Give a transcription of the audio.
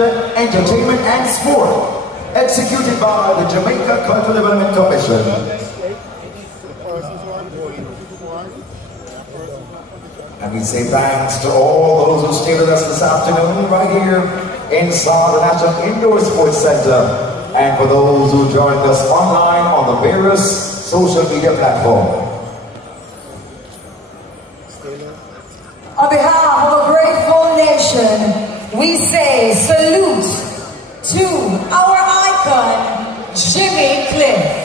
Entertainment and Sport, executed by the Jamaica Cultural Development Commission. And we say thanks to all those who stayed with us this afternoon right here inside the National Indoor Sports Center, and for those who joined us online on the various social media platforms. On behalf of a grateful nation, we say salute to our icon, Jimmy Cliff.